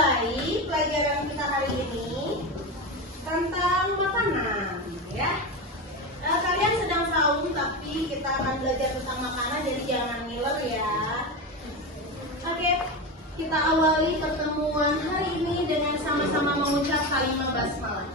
mulai pelajaran kita hari ini tentang makanan, ya. Kalian sedang saum, tapi kita akan belajar tentang makanan, jadi jangan ngiler ya. Oke, kita awali pertemuan hari ini dengan sama-sama mengucap kalimat basmalah.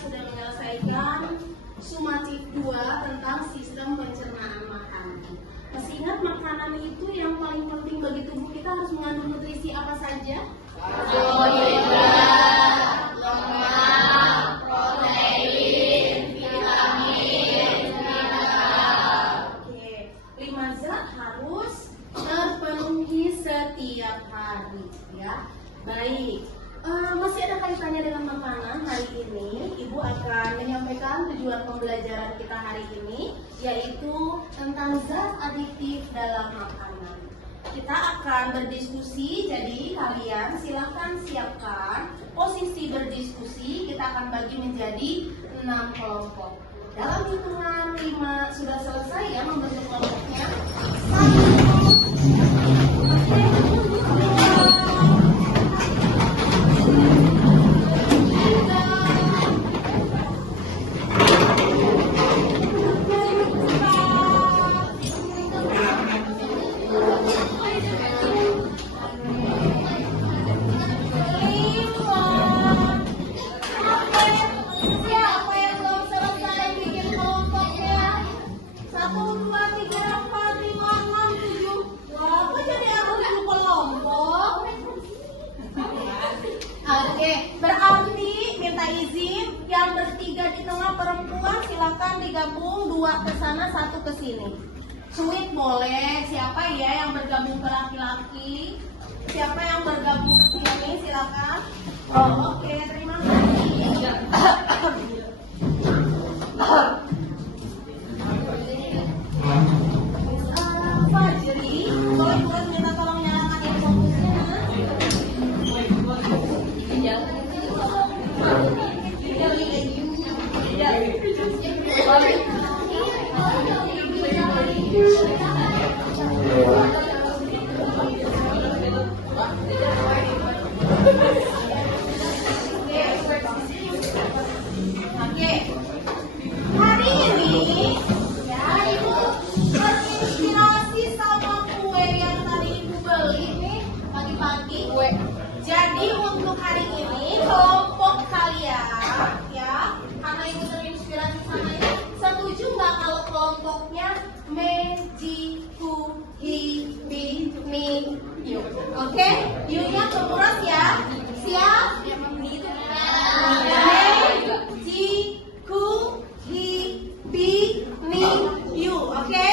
Sudah menyelesaikan sumatif 2 tentang sistem pencernaan makanan. Masih ingat makanan itu yang paling penting bagi tubuh kita harus mengandung nutrisi apa saja? Karbohidrat, lemak, protein, vitamin, mineral. Oke, 5 zat harus terpenuhi setiap hari, ya. Baik. Masih ada kaitannya dengan makanan hari ini. Ibu akan menyampaikan tujuan pembelajaran kita hari ini, yaitu tentang zat adiktif dalam makanan. Kita akan berdiskusi, jadi kalian silakan siapkan posisi berdiskusi. Kita akan bagi menjadi 6 kelompok. Dalam hitungan 5 sudah selesai ya membentuk kelompoknya. 3 di tengah perempuan, silakan digabung 2 ke sana, 1 ke sini. Sweet boleh. Siapa ya yang bergabung ke laki-laki? Siapa yang bergabung ke sini? Silakan. Oh, oke, terima kasih. Fajri, boleh buat minta tolong nyalakan yang fokusnya. Oke, hari ini ya Ibu terinspirasi sama kue yang tadi Ibu beli nih pagi-pagi. Jadi untuk hari ini kelompok kalian ya, karena Ibu terinspirasi sama ini, setuju nggak kalau kelompoknya Mejiku Hibi Mi Yuk? Oke, yuknya kemuras ya. Siap? Mejiku Hibi Mi Yuk. Oke?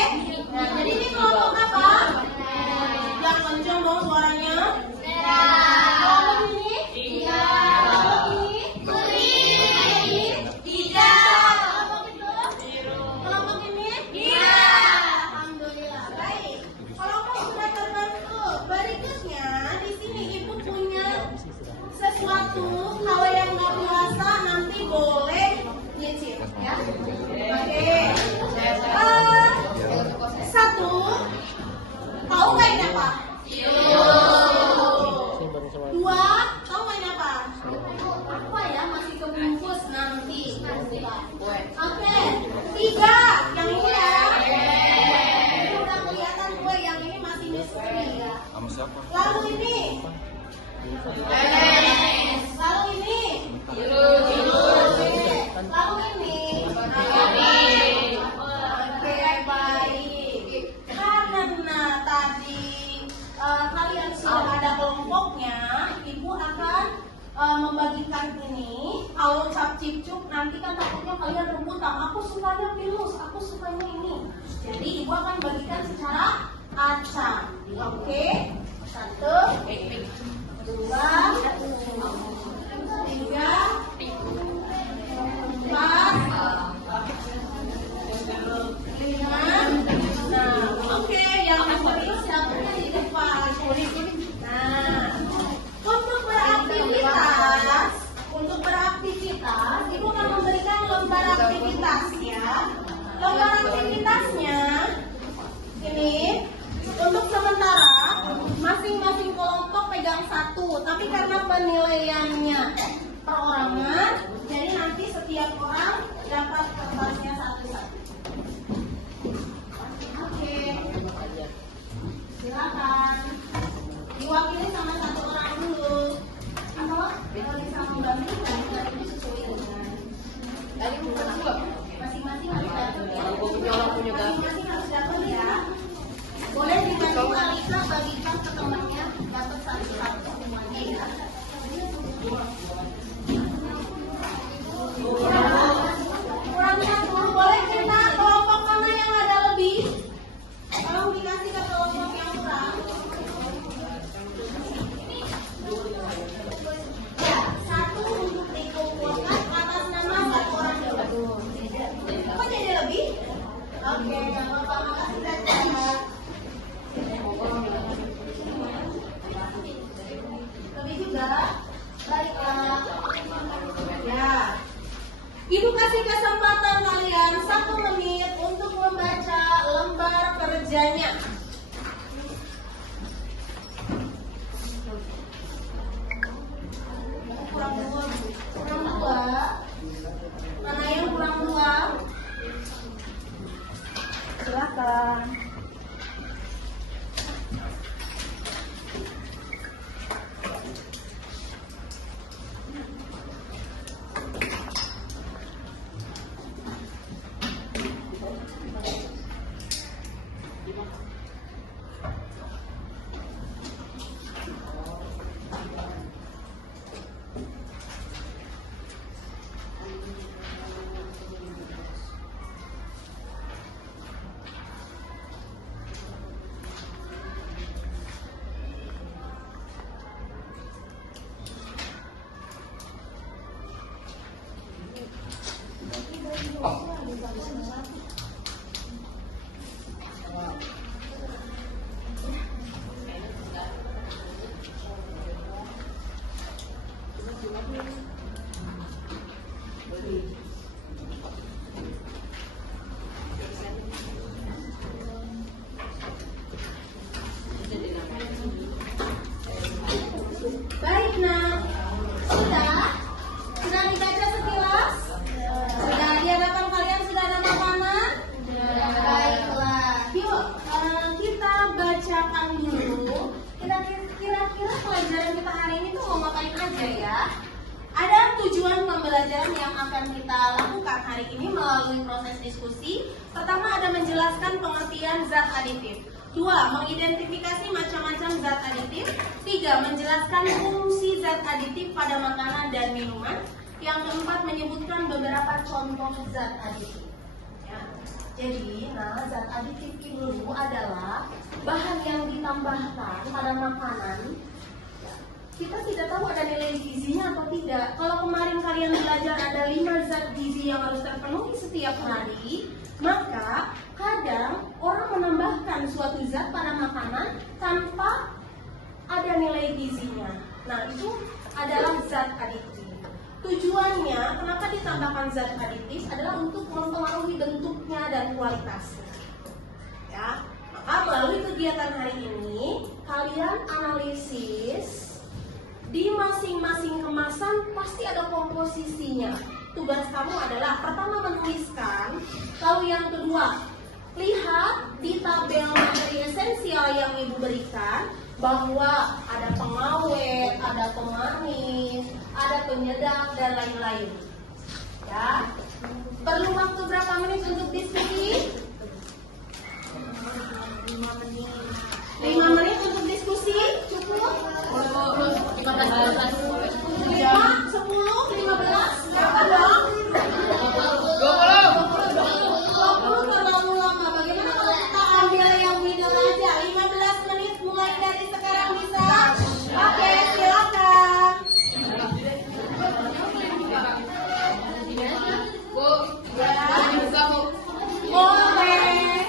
Nah, jadi ini kelompok apa? Yang kencang dong suaranya. Kelompok ini? Iya. Kelompok ini? Kuning. Hijau. Kelompok itu? Biru. Kelompok ini? Iya. Alhamdulillah. Baik. Kelompok sudah terbentuk. Berikutnya di sini Ibu punya sesuatu, kalau yang nggak biasa nanti boleh nyicip ya. Oke. 1, tahu nggak ini apa? 2, tahu nggak ini apa? Apa ya, masih kebungkus nanti. Oke. 3, yang ini ya. Ini udah kelihatan kue, yang ini masih misteri ya. Lalu ini. Lalu ini. Lalu ini. Oke, baik. Karena tadi kalian sudah ada kelompoknya, Ibu akan membagikan ini. Kalau cap cip-cup nanti kan takutnya kalian rebutan. Aku sukanya pilus, aku sukanya ini. Jadi Ibu akan bagikan secara acak. Oke? 1, 2, 3, 4, 5. Nah, oke, yang ini siapanya di depan. Nah, untuk beraktivitas, Ibu kelompok pegang satu, tapi karena penilaiannya perorangan, jadi nanti setiap orang dapat kertasnya satu-satu. Oke, silakan diwakili sama satu orang dulu. Kalau bisa membantu, ini sesuai dengan tadi bukan dua. Masing-masing harus dapat ya. Masing-masing harus dapat ya. Boleh dibantu Alisa bagikan ke temannya, dapat satu-satu semuanya ya. Kurang 10, boleh kita kelompok mana yang ada lebih? Tolong dikasih ke kelompok yang kurang. Ya, satu untuk dikumpulkan atas nama satu orang dulu. Kok jadi lebih? Oke, nggak apa-apa, makasih banyak. Lebih juga, baiklah. Ya, Ibu kasih kesempatan kalian 1 menit untuk membaca lembar kerjanya. Kurang dua. Mana yang kurang 2? Silakan. Baik, nah, sudah dibaca sekilas? Sudah di hadapan kalian sudah ada makanan? Baiklah, yuk kita bacakan dulu. Kira-kira pelajaran kita hari ini tuh mau ngapain aja ya? Ada tujuan pembelajaran yang akan kita lakukan hari ini melalui proses diskusi. Pertama ada menjelaskan pengertian zat aditif. 2. Mengidentifikasi macam-macam zat aditif. 3. Menjelaskan fungsi zat aditif pada makanan dan minuman. Yang keempat menyebutkan beberapa contoh zat aditif. Ya. Jadi, zat aditif itu adalah bahan yang ditambahkan pada makanan. Kita tidak tahu ada nilai gizinya atau tidak. Kalau kemarin kalian belajar ada 5 zat gizi yang harus terpenuhi setiap hari, maka kadang orang menambahkan suatu zat pada makanan tanpa ada nilai gizinya. Nah, itu adalah zat aditif. Tujuannya, kenapa ditambahkan zat aditif adalah untuk mempengaruhi bentuknya dan kualitasnya. Ya, maka melalui kegiatan hari ini, kalian analisis di masing-masing kemasan pasti ada komposisinya. Tugas kamu adalah pertama menuliskan, lalu yang kedua lihat di tabel materi esensial yang ibu berikan bahwa ada pengawet, ada pemanis, ada penyedap dan lain-lain. Ya, perlu waktu berapa menit untuk diskusi? 5 menit. 5 menit untuk diskusi cukup? 15 berapa dong? 20 terlalu lama. Bagaimana kalau kita ambil yang middle aja? 15 menit mulai dari sekarang bisa? Oke, silakan. Boleh.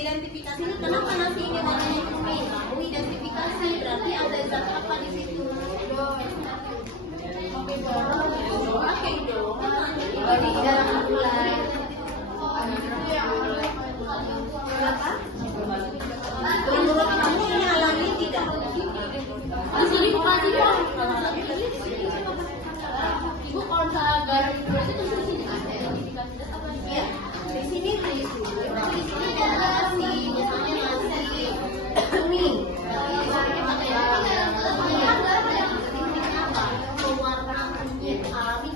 Identifikasinya kenapa nasi ini warnanya kuning? Identifikasi berarti ada zat apa di situ? Oke dong. Di dalam gulai. Kenapa? Menurut kamu ini alami tidak? Di sini bukan di bawah. Ibu kalau misalnya garam itu di sini ada identifikasi zat apa? Iya. Di sini ada nasi, misalnya nasi kuning. Biasanya pakai apa? Pewarna kunyit alami.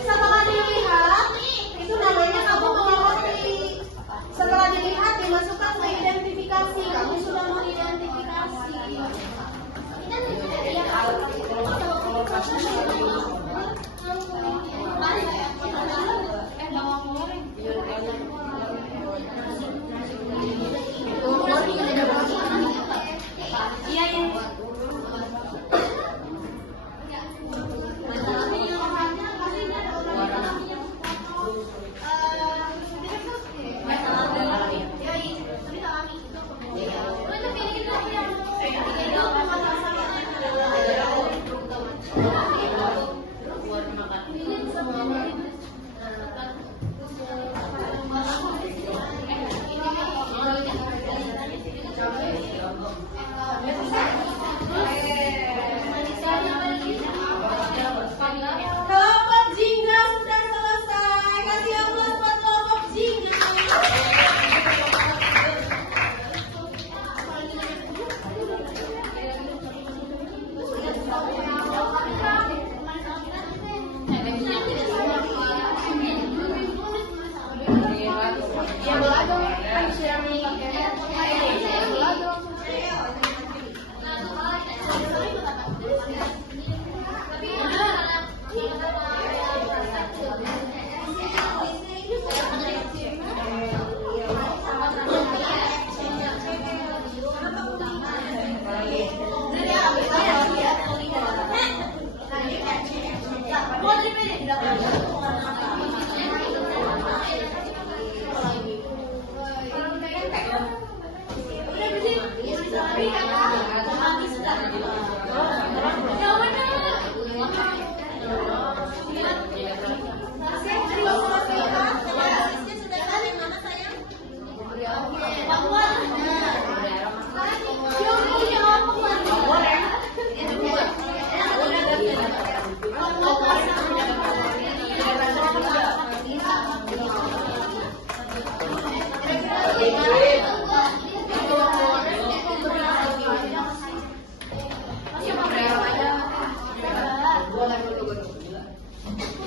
Setelah dilihat, itu namanya kamu mengerti. Setelah dilihat dimasukkan ke identifikasi. Kamu sudah mengidentifikasi. Kelompok jingga sudah selesai. Kasih aplaus buat kelompok jingga.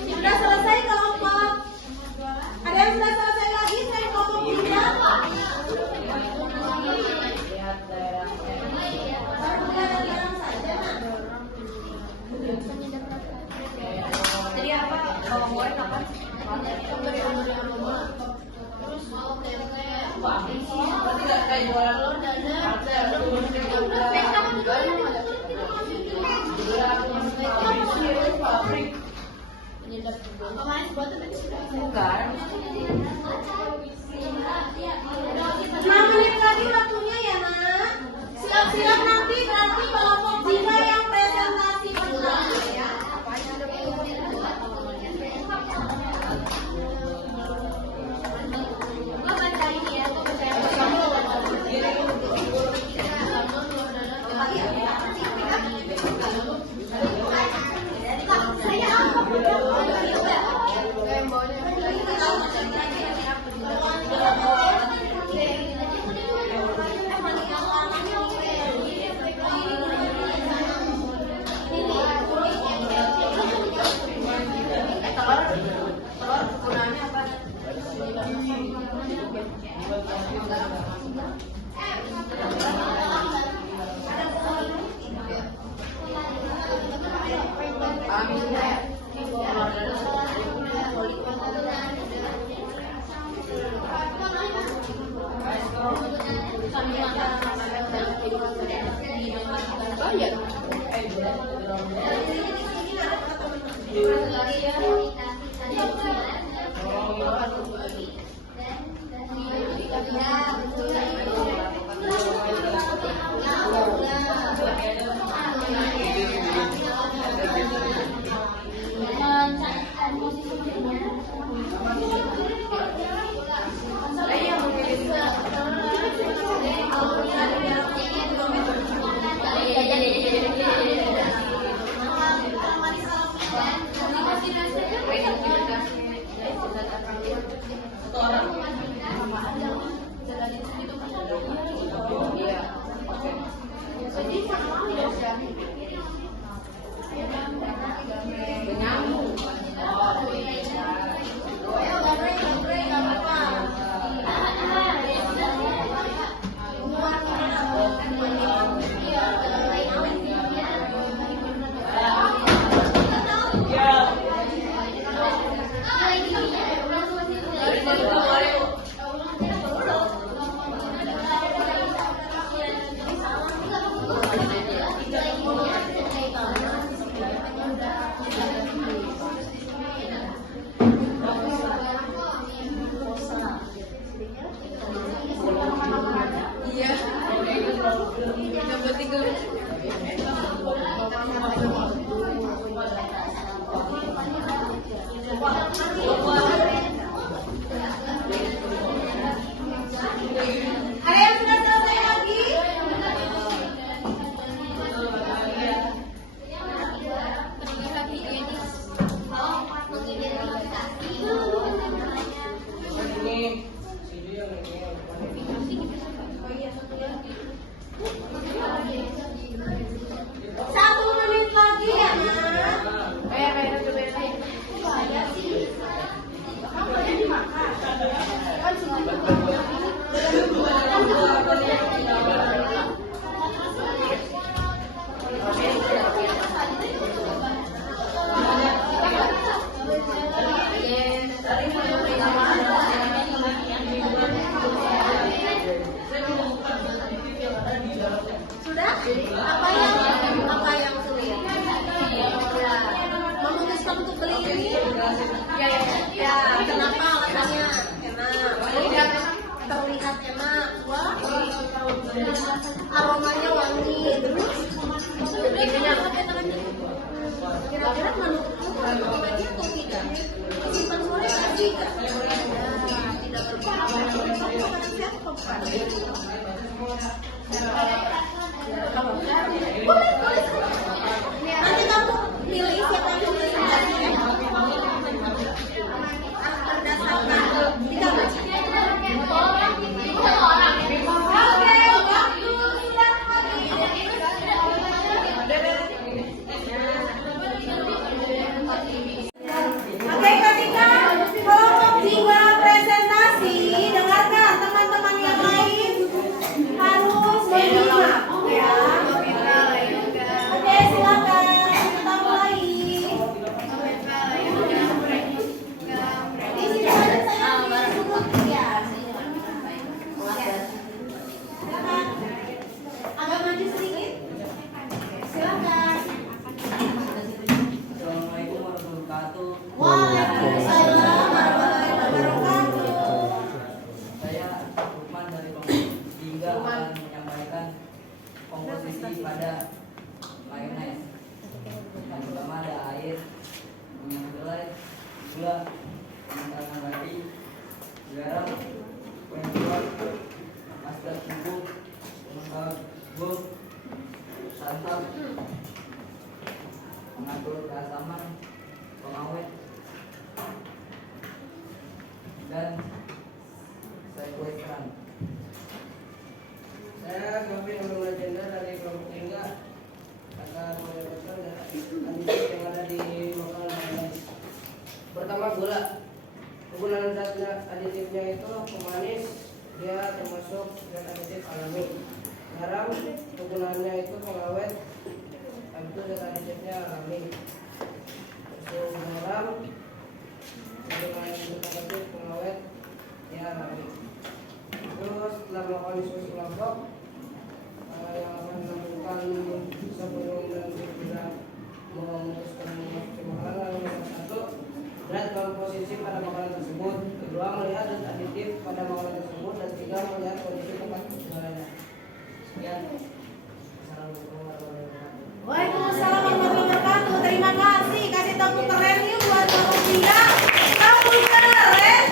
Sudah selesai kelompok. Ada yang sudah selesai lagi? Saya kelompok jingga. Jadi apa? Goreng apa? Tidak kayak jualan lo Nah, menit lagi waktunya ya, Nak. Siap-siap nanti berarti kelompok jingga yang presentasi pertama ya. Ada yang sudah selesai lagi? Satu menit lagi ya, Nak. Kamu yang dimakan. Kan sudah? Apa yang sulit? Memutuskan untuk beli ini? Ya. Kenapa alasannya? Enak. Terlihat enak. Wah. Aromanya wangi. Terus? Kira-kira menu lagi atau tidak? Simpan sore lagi tidak? Tidak boleh. Nanti kamu pilih siapa yang mau Oke, ketika kelompok jiwa presentasi, dengarkan teman-teman yang lain harus menyimak, ya. Oke, silakan kita mulai. Di sini ada saya sebut ya. Silakan. Agak maju sedikit. Silakan. Assalamualaikum warahmatullahi wabarakatuh. Waalaikumsalam warahmatullahi wabarakatuh. Saya Lukman dari kelompok 3 akan menyampaikan komposisi pada mayones. Yang pertama ada air, minyak kedelai, gula, minyak ragi, garam, penyedap, mustard bubuk, bubuk, santan, pengatur keasaman, pengawet, dan sequestran. Saya Gavin Abdul Legenda dari kelompok 3 akan menyampaikan aditip yang ada di makanan mayonnaise. Pertama, gula. Penggunaan zat aditifnya itu contoh pemanis, dia termasuk zat aditif alami. Garam kegunaannya itu pengawet, itu zat aditifnya alami. Terus garam kegunaannya itu aditif pengawet, ya alami. Terus setelah melakukan diskusi kelompok, yang akan dilakukan sebelum dan sesudah memutuskan memasuki makanan lalu yang satu, berat komposisi pada makanan tersebut. Kedua, melihat zat aditif pada makanan tersebut. Dan tiga, melihat kondisi tempat penggunaannya. Sekian. Assalamualaikum warahmatullahi wabarakatuh. Waalaikumsalam warahmatullahi wabarakatuh. Terima kasih. Kasih tepuk keren yuk buat Bapak Tia. Tepuk keren.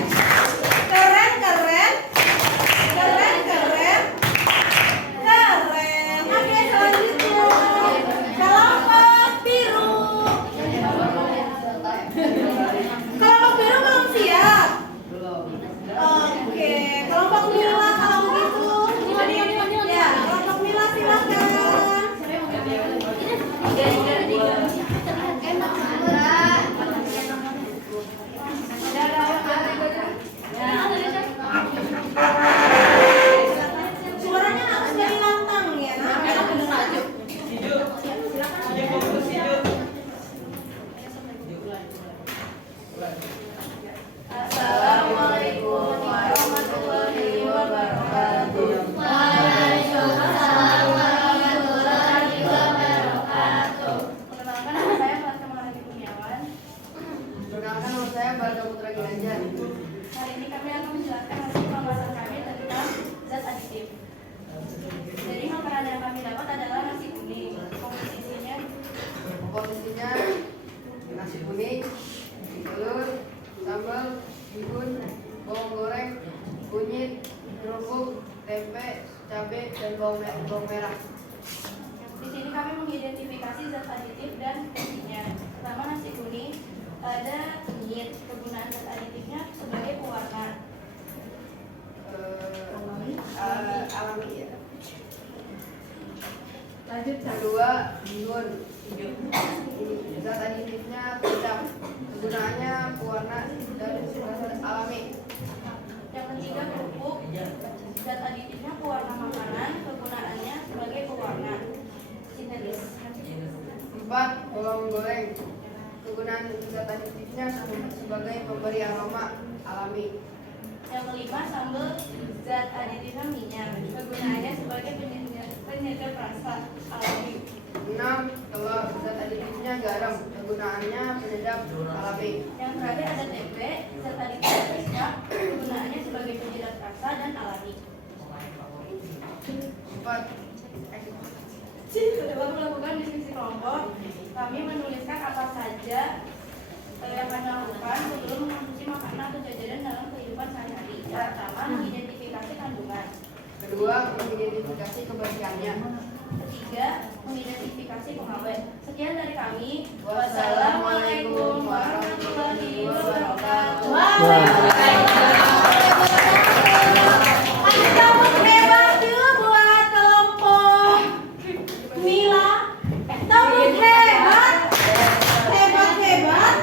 Keren, keren. Keren, keren. Keren. Oke, selanjutnya kelompok biru. Kelompok biru belum siap. Oke, kelompok Mila kalau begitu. Ya, kelompok Mila silakan. Suaranya harus dari lantang ya. Assalamualaikum warahmatullahi wabarakatuh. Waalaikumsalam warahmatullahi wabarakatuh. Perkenalkan, nama saya Fatima Maharani Kurniawan. Perkenalkan, nama saya Barga Putra Ginanjar. Hari ini kami akan menjelaskan hasil pembahasan kami tentang zat aditif. Jadi makanan yang kami dapat adalah nasi kuning. Komposisinya nasi kuning, telur, sambal, bihun, bawang goreng, kunyit, kerupuk, tempe, cabai, dan bawang merah. Di sini kami mengidentifikasi zat aditif dan fungsinya. Pertama, nasi kuning ada kunyit. Kegunaan zat aditifnya sebagai pewarna. Alami ya. Lanjut. Kedua, bihun. Zat aditifnya penyedap. Kegunaannya pewarna dan zat alami. Yang ketiga, kerupuk. Zat aditifnya pewarna makanan. Kegunaannya sebagai pewarna sintetis. 4. Bawang goreng. Kegunaan zat aditifnya sebagai pemberi aroma alami. Yang kelima, sambal. Zat aditifnya minyak. Kegunaannya sebagai penyegar rasa alami. 6. Telur. Zat aditifnya garam. Kegunaannya penyedap alami. Yang terakhir ada tempe. Zat aditifnya kecap. Kegunaannya sebagai penyedap rasa dan alami. 4. Setelah melakukan diskusi kelompok, kami menuliskan apa saja yang kami lakukan sebelum mengonsumsi makanan atau jajanan dalam kehidupan sehari-hari. Yang pertama, mengidentifikasi kandungan. Kedua, mengidentifikasi kebersihannya. Ketiga, mengidentifikasi pengawet. Sekian dari kami. Wassalamualaikum warahmatullahi wabarakatuh. Kasih tepuk hebat yuk buat kelompok Mila. Tepuk hebat. Hebat, hebat.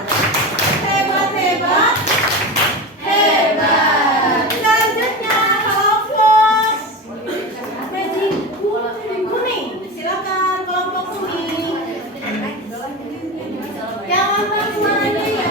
Hebat, hebat. Hebat. Selanjutnya kelompok kuning. Silakan kelompok kuning. Jangan semuanya ya.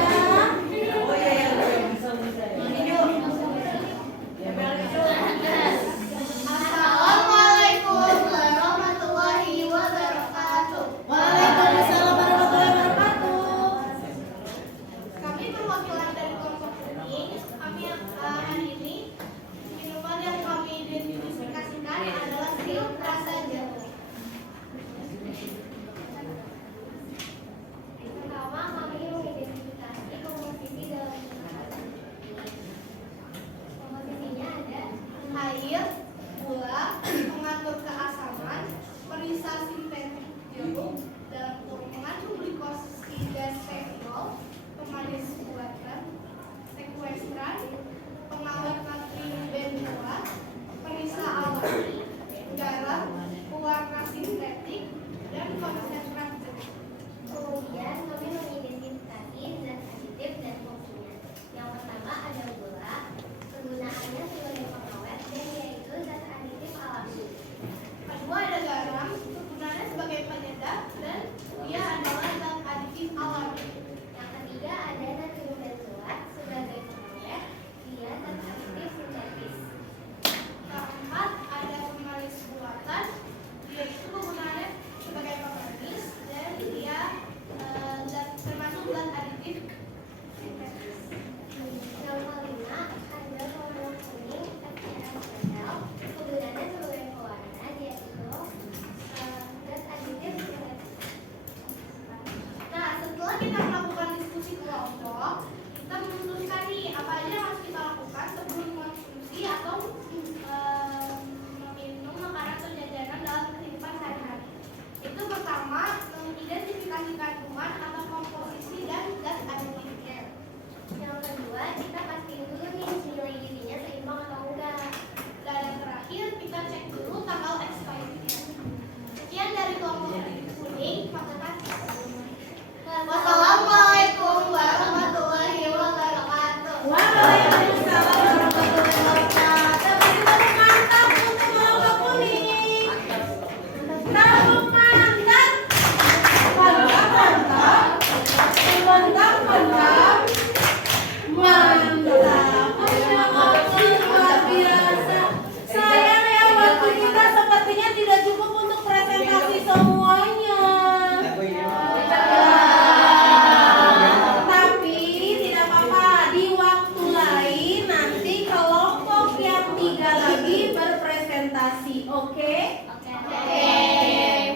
presentasi. Oke?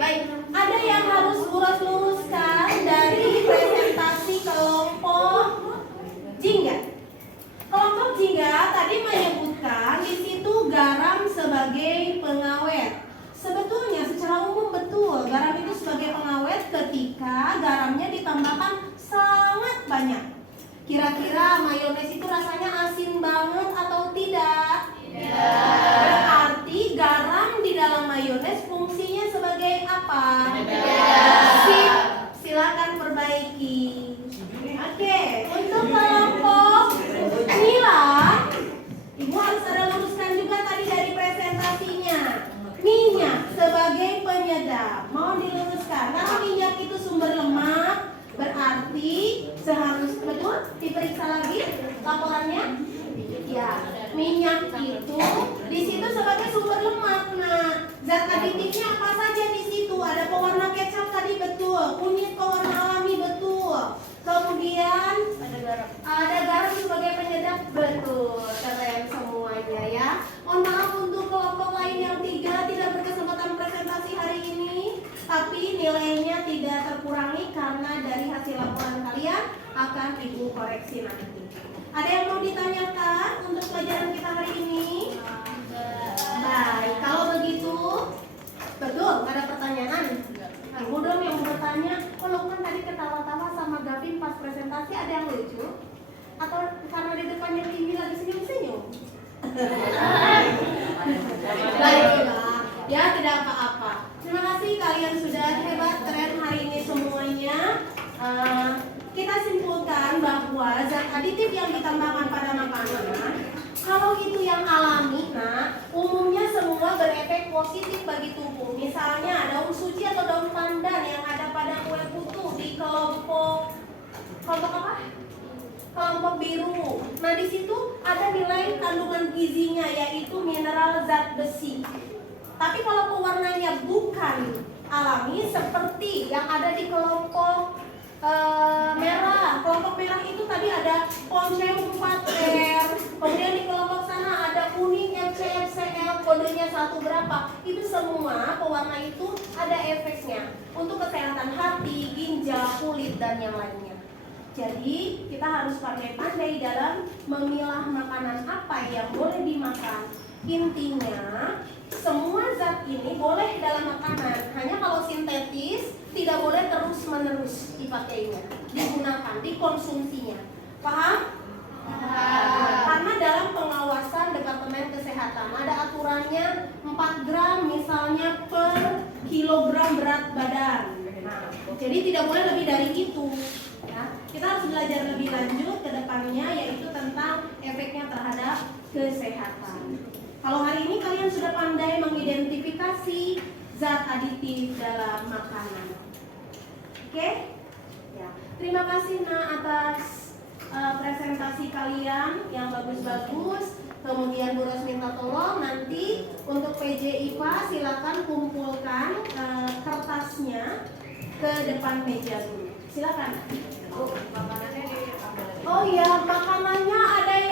Baik. Ada yang harus luruskan dari presentasi kelompok jingga. Kelompok jingga tadi menyebutkan di situ garam sebagai pengawet. Sebetulnya secara umum betul, garam itu sebagai pengawet ketika garamnya ditambahkan sangat banyak. Kira-kira mayones itu rasanya asin banget atau tidak? Tidak. Berarti garam di dalam mayones fungsinya sebagai apa? Sip, silakan perbaiki. Oke, untuk kelompok nila, Ibu harus ada luruskan juga tadi dari presentasinya. Minyak sebagai penyedap, mau diluruskan. Karena minyak itu sumber lemak, berarti seharusnya betul diperiksa lagi laporannya. Ya, minyak itu di situ sebagai sumber lemak. Nah, zat aditifnya apa saja di situ? Ada pewarna kecap tadi betul, kunyit pewarna alami betul. Kemudian ada garam sebagai penyedap betul. Keren semuanya ya. Mohon maaf untuk kelompok lain yang 3 tidak berkesempatan presentasi hari ini, tapi nilainya tidak terkurangi karena dari hasil laporan kalian akan Ibu koreksi nanti. Ada yang mau ditanyakan untuk pelajaran kita hari ini? Baik, kalau begitu betul, nggak ada pertanyaan. Ibu dong yang mau bertanya. Kalau kan tadi ketawa-tawa sama Gavin pas presentasi, ada yang lucu? Atau karena di depannya Timmy lagi senyum-senyum? Baiklah, ya tidak apa-apa. Terima kasih kalian sudah hebat, keren hari ini semuanya. Kita simpulkan bahwa zat aditif yang ditambahkan pada makanan, kalau itu yang alami, nah umumnya semua berefek positif bagi tubuh. Misalnya daun suci atau daun pandan yang ada pada kue putu di kelompok apa? Kelompok biru. Nah di situ ada nilai kandungan gizinya yaitu mineral zat besi. Tapi kalau pewarnanya bukan alami seperti yang ada di kelompok merah. Kelompok merah itu tadi ada ponsel 4R. Kemudian di kelompok sana ada kuning FCFCL, kodenya 1 berapa. Itu semua pewarna itu ada efeknya untuk kesehatan hati, ginjal, kulit dan yang lainnya. Jadi kita harus pandai-pandai dalam memilah makanan apa yang boleh dimakan. Intinya semua zat ini boleh dalam makanan, hanya kalau sintetis tidak boleh terus-menerus dipakainya, digunakan, dikonsumsinya. Paham? Karena dalam pengawasan Departemen Kesehatan ada aturannya 4 gram misalnya per kilogram berat badan. Nah, jadi tidak boleh lebih dari itu. Ya, kita harus belajar lebih lanjut ke depannya yaitu tentang efeknya terhadap kesehatan. Kalau hari ini kalian sudah pandai mengidentifikasi zat aditif dalam makanan. Oke? Ya. Terima kasih atas presentasi kalian yang bagus-bagus. Kemudian Bu Ros minta tolong nanti untuk PJ IPA silakan kumpulkan kertasnya ke depan meja dulu. Silakan. Makanannya diambil. Oh iya, makanannya ada yang